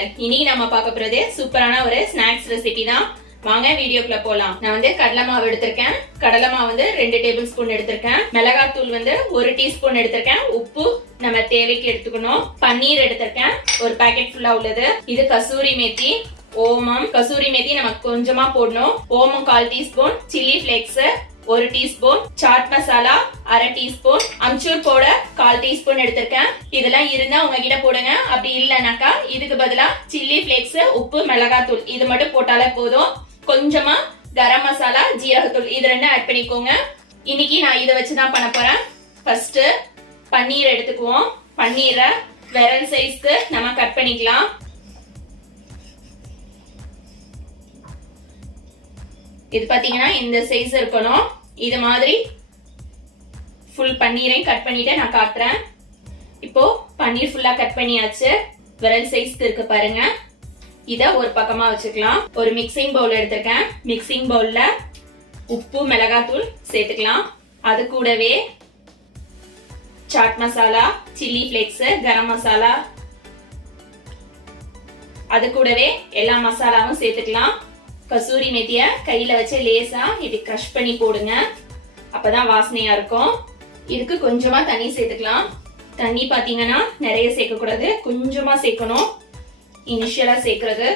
Channel. இன்னைக்கு நம்ம பார்க்க போறது சூப்பரான ஒரு ஸ்நாக்ஸ் ரெசிபி தான். வாங்க வீடியோக்குள்ள போலாம். நான் வந்து கடலை மாவு எடுத்திருக்கேன். கடலை மாவு வந்து 2 டேபிள் ஸ்பூன் எடுத்திருக்கேன். மிளகாய் தூள் வந்து 1 டீஸ்பூன் எடுத்திருக்கேன். உப்பு நம்ம தேவைக்கு எடுத்துக்கணும். பன்னீர் எடுத்திருக்கேன், ஒரு பாக்கெட் ஃபுல்லா உள்ளது. இது கசூரி மேத்தி, ஓமம். கசூரி மேத்தி நமக்கு கொஞ்சமா போடணும். ஓமம் 1/4 teaspoon, chilli flakes 1 teaspoon, chaat masala 1/2 teaspoon, amchur powder 1/4 teaspoon எடுத்திருக்கேன். இதெல்லாம் இருந்தா உங்ககிட்ட போடுங்க. அப்படி இல்லைனாக்கா இதுக்கு பதிலா சில்லி ஃபிளேக்ஸ், உப்பு, மிளகாய் தூள் இது மட்டும் போட்டாலே போதும். கொஞ்சமா கரம் மசாலா, ஜீரகத்தூள் இது ரெண்டும் ஆட் பண்ணிக்கோங்க. இன்னைக்கு நான் இதை வச்சுதான் பண்ண போறேன். ஃபர்ஸ்ட் பன்னீர் எடுத்துக்குவோம். பன்னீரை விரல் சைஸ்க்கு நம்ம கட் பண்ணிக்கலாம். இது பாத்தீங்கன்னா இந்த சைஸ் இருக்கணும். இது மாதிரி ஃபுல் பன்னீரையும் கட் பண்ணிட்டு நான் காட்டுறேன். இப்போ பன்னீர் ஃபுல்லா கட் பண்ணியாச்சு. விரல் சைஸ் இருக்கு பாருங்க. இத ஒரு பக்கமா வச்சுக்கலாம். ஒரு மிக்சிங் பவுல் எடுத்திருக்கேன். மிக்சிங் பவுல்ல உப்பு, மிளகாய் தூள் சேர்த்துக்கலாம். அது கூடவே chat masala, chilli flakes, garam masala, அது கூடவே எல்லா மசாலாவும் சேர்த்துக்கலாம். கசூரி மேத்திய கையில வச்சு லேசா இப்படி கிரஷ் பண்ணி போடுங்க. அப்பதான் வாசனையா இருக்கும். இதுக்கு கொஞ்சமா தண்ணி சேர்த்துக்கலாம். தண்ணி பாத்தீங்கன்னா நிறைய சேர்க்க கூடாது, கொஞ்சமா சேர்க்கணும். இனிஷியலா சேர்க்கறது.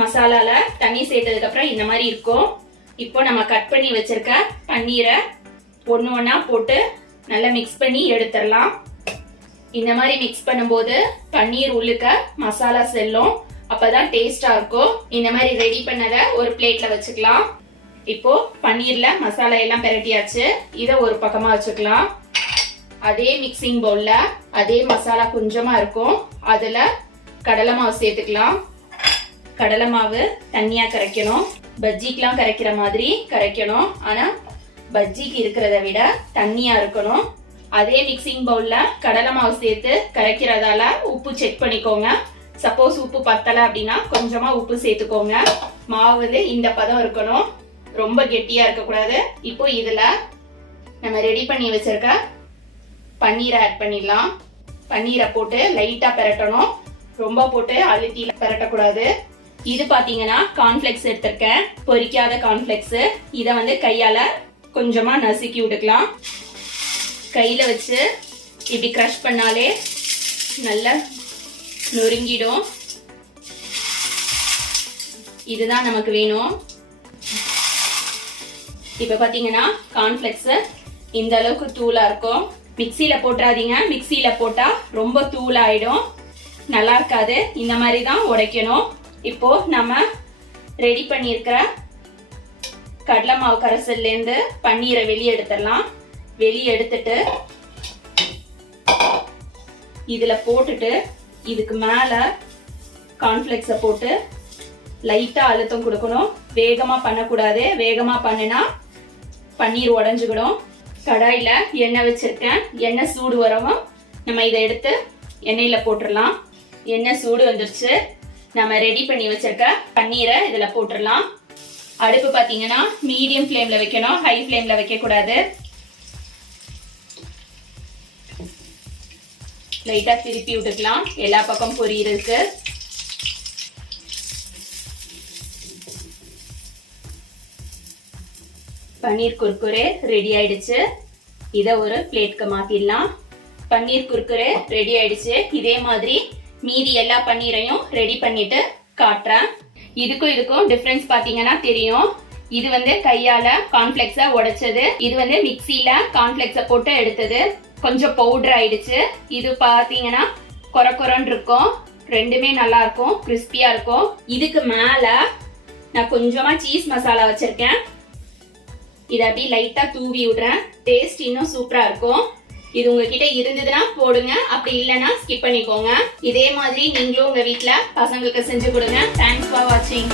மசாலால தண்ணி சேர்த்ததுக்கு அப்புறம் இந்த மாதிரி இருக்கும். இப்போ நம்ம கட் பண்ணி வச்சிருக்க பன்னீரை ஒண்ணு ஒண்ணா போட்டு நல்லா மிக்ஸ் பண்ணி எடுத்துடலாம். இந்த மாதிரி மிக்ஸ் பண்ணும்போது பன்னீர் உள்ளுக்க மசாலா செல்லும். அப்பதான் டேஸ்டா இருக்கும். இந்த மாதிரி ரெடி பண்ணதை ஒரு பிளேட்ல வச்சுக்கலாம். இப்போ பன்னீர்ல மசாலா எல்லாம் பிரட்டியாச்சு. இத ஒரு பக்கமா வச்சுக்கலாம். அதே மிக்சிங் பவுல்ல அதே மசாலா கொஞ்சமா இருக்கும். அதுல கடலை மாவு சேர்த்துக்கலாம். கடலை மாவு தண்ணியா கரைக்கணும். பஜ்ஜிக்கெல்லாம் கரைக்கிற மாதிரி கரைக்கணும். ஆனா பஜ்ஜிக்கு இருக்கிறத விட தண்ணியா இருக்கணும். அதே மிக்சிங் பவுல்ல கடலை மாவு சேர்த்து கரைக்கிறதால உப்பு செக் பண்ணிக்கோங்க. சப்போஸ் உப்பு பத்தல அப்படின்னா கொஞ்சமா உப்பு சேர்த்துக்கோங்க. மாவு வந்து இந்த பதம் இருக்கணும், ரொம்ப கெட்டியா இருக்க கூடாது. இப்போ இதுல நம்ம ரெடி பண்ணி வச்சிருக்க பன்னீரை ஆட் பண்ணிடலாம். பன்னீரை போட்டு லைட்டா பெரட்டணும். ரொம்ப போட்டு அழுத்தி பெரட்டக்கூடாது. இது பாத்தீங்கன்னா கார்ன்ஃபிளெக்ஸ் எடுத்திருக்கேன், பொரிக்காத கார்ன்ஃபிளெக்ஸ். இத வந்து கையால கொஞ்சமா நசுக்கி விட்டுக்கலாம். கையில வச்சு இப்படி கிரஷ் பண்ணாலே நல்லா நொறுங்கிடும். இதுதான் நமக்கு வேணும். இப்ப பாத்தீங்கன்னா கார்ன்ஃபிளெக்ஸ் இந்த அளவுக்கு தூளா இருக்கும். மிக்சியில போட்டுறாதீங்க. மிக்சியில போட்டா ரொம்ப தூள் ஆயிடும், நல்லா இருக்காது. இந்த மாதிரி தான் உடைக்கணும். இப்போ நம்ம ரெடி பண்ணியிருக்கிற கடலை மாவு கரைசல்ல இருந்து பன்னீரை வெளியே எடுத்துடலாம். வெளியே எடுத்துட்டு இதுல போட்டுட்டு இதுக்கு மேல கார்ன்ஃபிளெக்ஸை போட்டு லைட்டா அழுத்தம் கொடுக்கணும். வேகமா பண்ணக்கூடாது. வேகமா பண்ணினா பன்னீர் உடைஞ்சுக்கிடும். கடாயில எண்ணெய் வச்சிருக்கேன். எண்ணெய் சூடு வரவும் நம்ம இதை எடுத்து எண்ணெயில போட்டுடலாம். எண்ணெய் சூடு வந்துருச்சு. நம்ம ரெடி பண்ணி வச்சிருக்க பன்னீரை இதுல போட்டுடலாம். அடுப்பு பாத்தீங்கன்னா மீடியம் ஃப்ளேம்ல வைக்கணும், ஹை ஃப்ளேம்ல வைக்க கூடாது. லைட்டா திருப்பி விட்டுக்கலாம், எல்லா பக்கம் பொரியறதுக்கு. பன்னீர் குர்குரே ரெடி ஆயிடுச்சு. இத ஒரு பிளேட்க்கு மாத்திடலாம். பன்னீர் குர்குரே ரெடி ஆயிடுச்சு. இதே மாதிரி மீதி எல்லா பன்னீரையும் ரெடி பண்ணிட்டு காட்டுறேன். இதுக்கும் டிஃபரன்ஸ் பாத்தீங்கன்னா தெரியும். இது வந்து கையால கார்ன்ஃபிளெக்ஸை உடைச்சது. இது வந்து மிக்சியில கார்ன்ஃபிளெக்ஸை போட்டு எடுத்தது. கொஞ்சம் பவுடர் ஆயிடுச்சு. இது பாத்தீங்கன்னா கொரன்னு இருக்கும். ரெண்டுமே நல்லா இருக்கும், கிறிஸ்பியா இருக்கும். இதுக்கு மேல நான் கொஞ்சமா சீஸ் மசாலா வச்சிருக்கேன். இத அப்படியே லைட்டா தூவி விடுறேன். டேஸ்ட் இன்னும் சூப்பரா இருக்கும். இது உங்ககிட்ட இருந்ததுன்னா போடுங்க, அப்படி இல்லைன்னா ஸ்கிப் பண்ணிக்கோங்க. இதே மாதிரி நீங்களும் உங்க வீட்ல பசங்களுக்கு செஞ்சு கொடுங்க. தேங்க்ஸ் ஃபார் வாட்சிங்.